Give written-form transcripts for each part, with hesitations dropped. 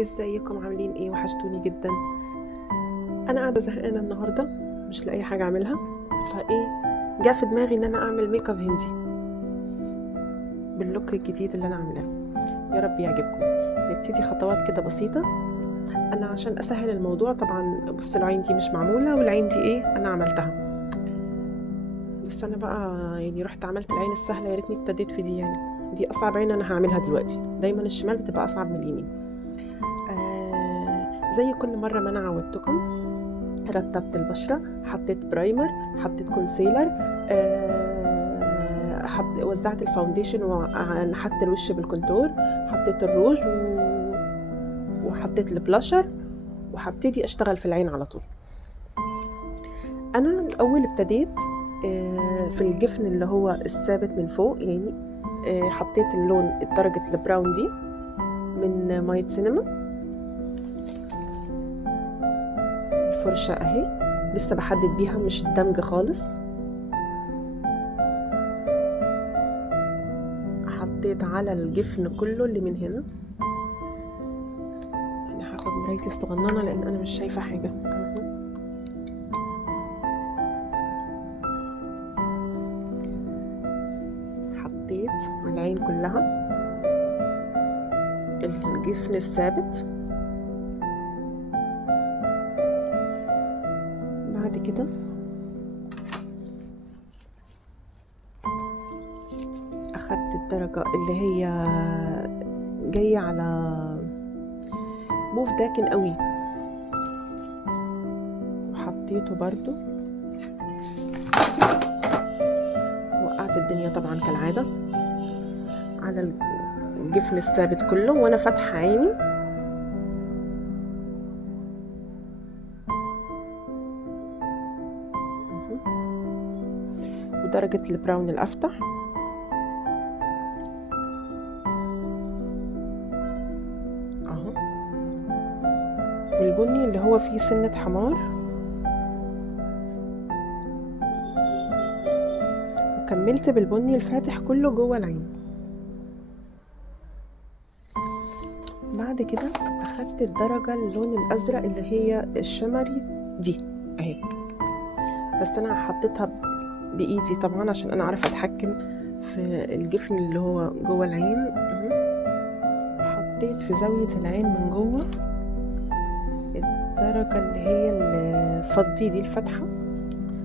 ازيكم عاملين ايه؟ وحشتوني جدا. انا قاعده زهقانه النهارده، مش لاقي حاجه اعملها، فايه جاء في دماغي ان انا اعمل ميك اب هندي باللوك الجديد اللي انا عاملاه. يا رب يعجبكم. نبتدي خطوات كده بسيطه. انا عشان اسهل الموضوع طبعا بص العين دي مش معموله، والعين دي ايه انا عملتها، بس انا بقى يعني رحت عملت العين السهله، يا ريتني ابتديت في دي. يعني دي اصعب عين انا هعملها دلوقتي، دايما الشمال بتبقى اصعب من اليمين. زي كل مره ما انا عودتكم، رطبت البشره، حطيت برايمر، حطيت كونسيلر، وزعت الفاونديشن ونحت الوش بالكونتور، حطيت الروج وحطيت البلاشر، وهبتدي اشتغل في العين على طول. انا الاول ابتديت في الجفن اللي هو الثابت من فوق، يعني حطيت اللون درجة البراون دي من مايت سينما. الفرشة اهي لسه بحدد بيها، مش الدمج خالص. حطيت على الجفن كله اللي من هنا. انا هاخد مرايتي الصغننة لان انا مش شايفة حاجة. حطيت على العين كلها الجفن الثابت. بعد كده اخدت الدرجة اللي هي جاية على موف داكن قوي، وحطيته برضو. وقعت الدنيا طبعا كالعادة على الجفن الثابت كله، وانا فاتحة عيني. ودرجة البراون الأفتح اهو، والبني اللي هو فيه سنة حمار، وكملت بالبني الفاتح كله جوه العين. بعد كده اخدت الدرجة اللون الازرق اللي هي الشمري دي اهي، بس انا حطيتها بايدي طبعا عشان انا عارفه اتحكم في الجفن اللي هو جوه العين. حطيت في زاويه العين من جوه الدرجه اللي هي الفضي دي الفتحه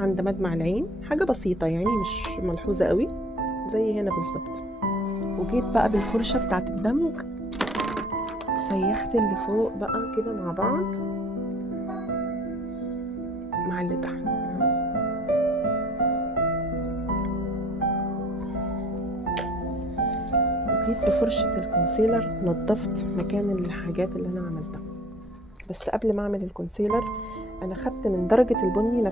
عند مدمع العين، حاجه بسيطه يعني مش ملحوظه قوي، زي هنا بالظبط. وجيت بقى بالفرشه بتاعت الدمج، سيحت اللي فوق بقى كده مع بعض مع اللي تحت. جيت بفرشة الكونسيلر نظفت مكان الحاجات اللي انا عملتها. بس قبل ما اعمل الكونسيلر انا خدت من درجة البني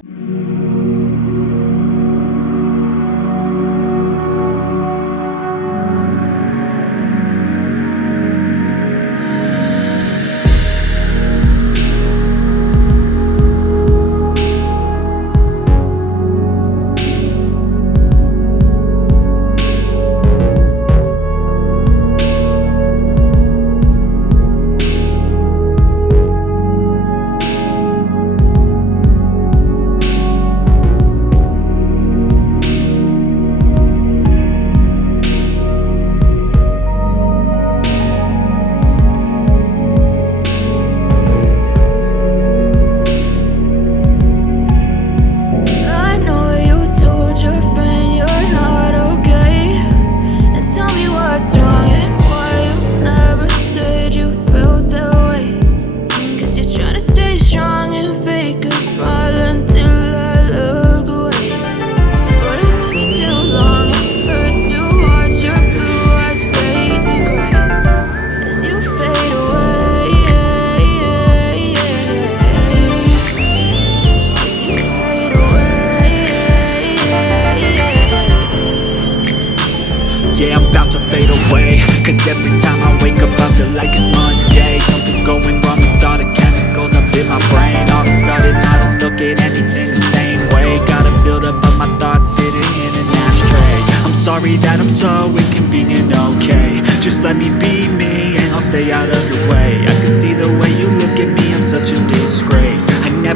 Cause every time I wake up I feel like it's Monday. Something's going wrong with all the chemicals up in my brain. All of a sudden I don't look at anything the same way. Gotta build up of my thoughts sitting in an ashtray. I'm sorry that I'm so inconvenient, okay. Just let me be me and I'll stay out of your way. I can see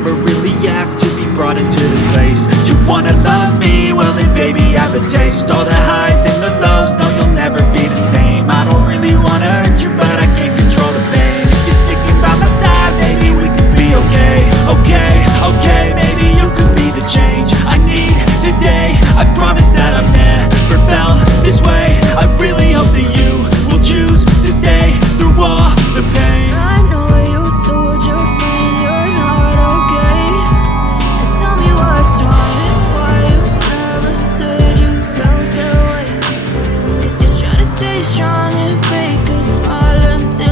never really asked to be brought into this place. You wanna love me? Well then baby I have a taste. All the highs and the lows, no you'll never be the same. I don't really wanna hurt you but I can't control the pain. If you're sticking by my side, maybe we could be okay. Okay, okay, maybe you could be the change I need today. I promise that I've never felt this way. I really hope that you will choose to stay through all the pain. I know you told your friend you're not okay, and tell me what's wrong and why you never said you felt that way. Guess you're trying to stay strong and fake a smile until I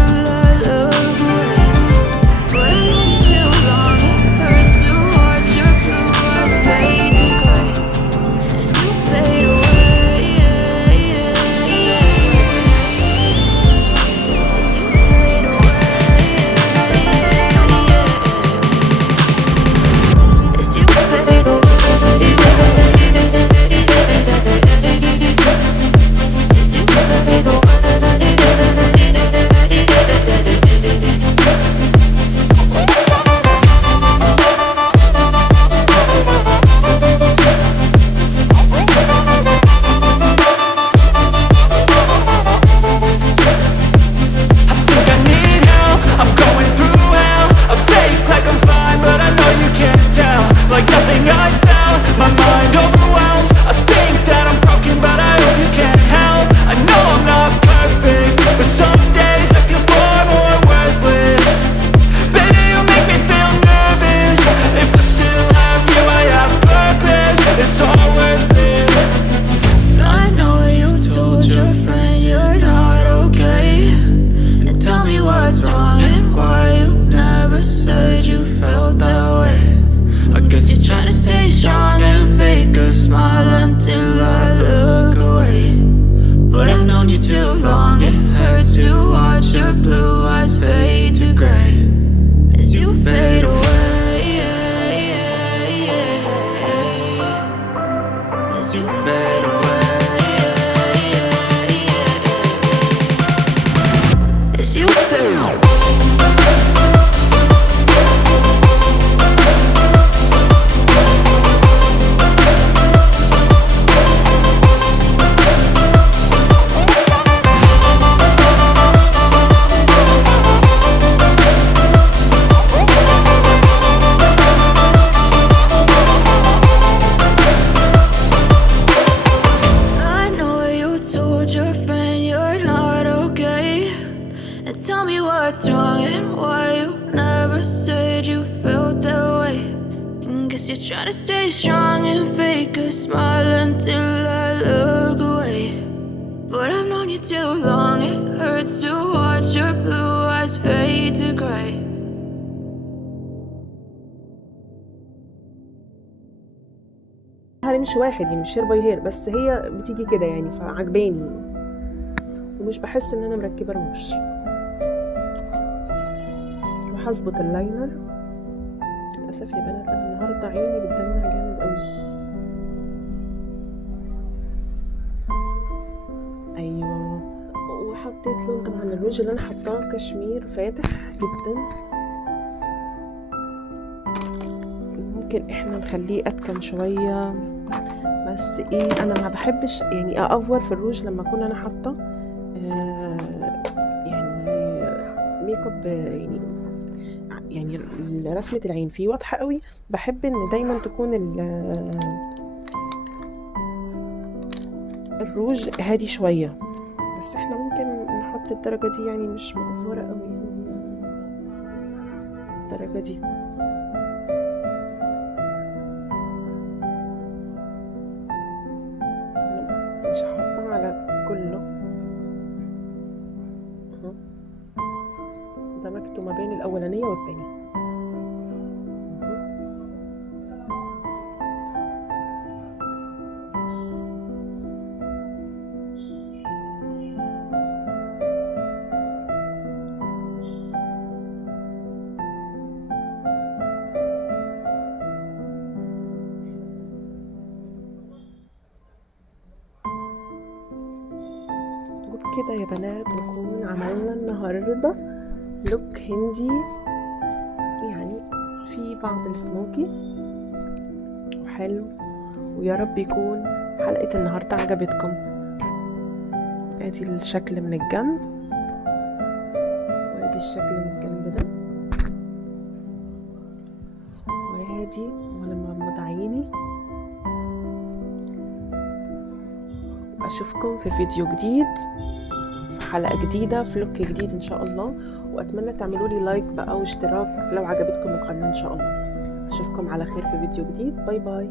look away. But I know you too long, it hurts to watch your blue eyes fade to gray as you fade away. هذا مش واحد يعني مش هير باي هير، بس هي بتيجي كده يعني فعجباني ومش بحس ان انا مركبه رموش. وهظبط اللاينر. للاسف يا بنات انا النهارده عيني بتدمع جامد قوي. ايوه، وحطيت لون. طبعا الروج اللي انا حطاه كشمير فاتح جدا، ممكن احنا نخليه اتكن شويه، بس ايه انا ما بحبش يعني اافور في الروج لما اكون انا حاطه يعني ميكاب يعني رسمه العين فيه واضحه قوي. بحب ان دايما تكون الروج هادي شويه، بس احنا ممكن نحط الدرجه دي يعني مش مقفوره قوي الدرجه دي. مش هحطها على كله، دمجته ما بين الاولانيه والتانيه. كده يا بنات نكون عملنا النهارده لوك هندي يعني في بعض السموكي وحلو، ويا رب يكون حلقة النهاردة عجبتكم. ادي الشكل من الجنب، وادي الشكل من الجنب ده، وادي وانا مغمض عيني. اشوفكم في فيديو جديد، في حلقة جديدة، في لوك جديد ان شاء الله. واتمنى تعملوا لي لايك بقى واشتراك لو عجبتكم القناة ان شاء الله. اشوفكم على خير في فيديو جديد. باي باي.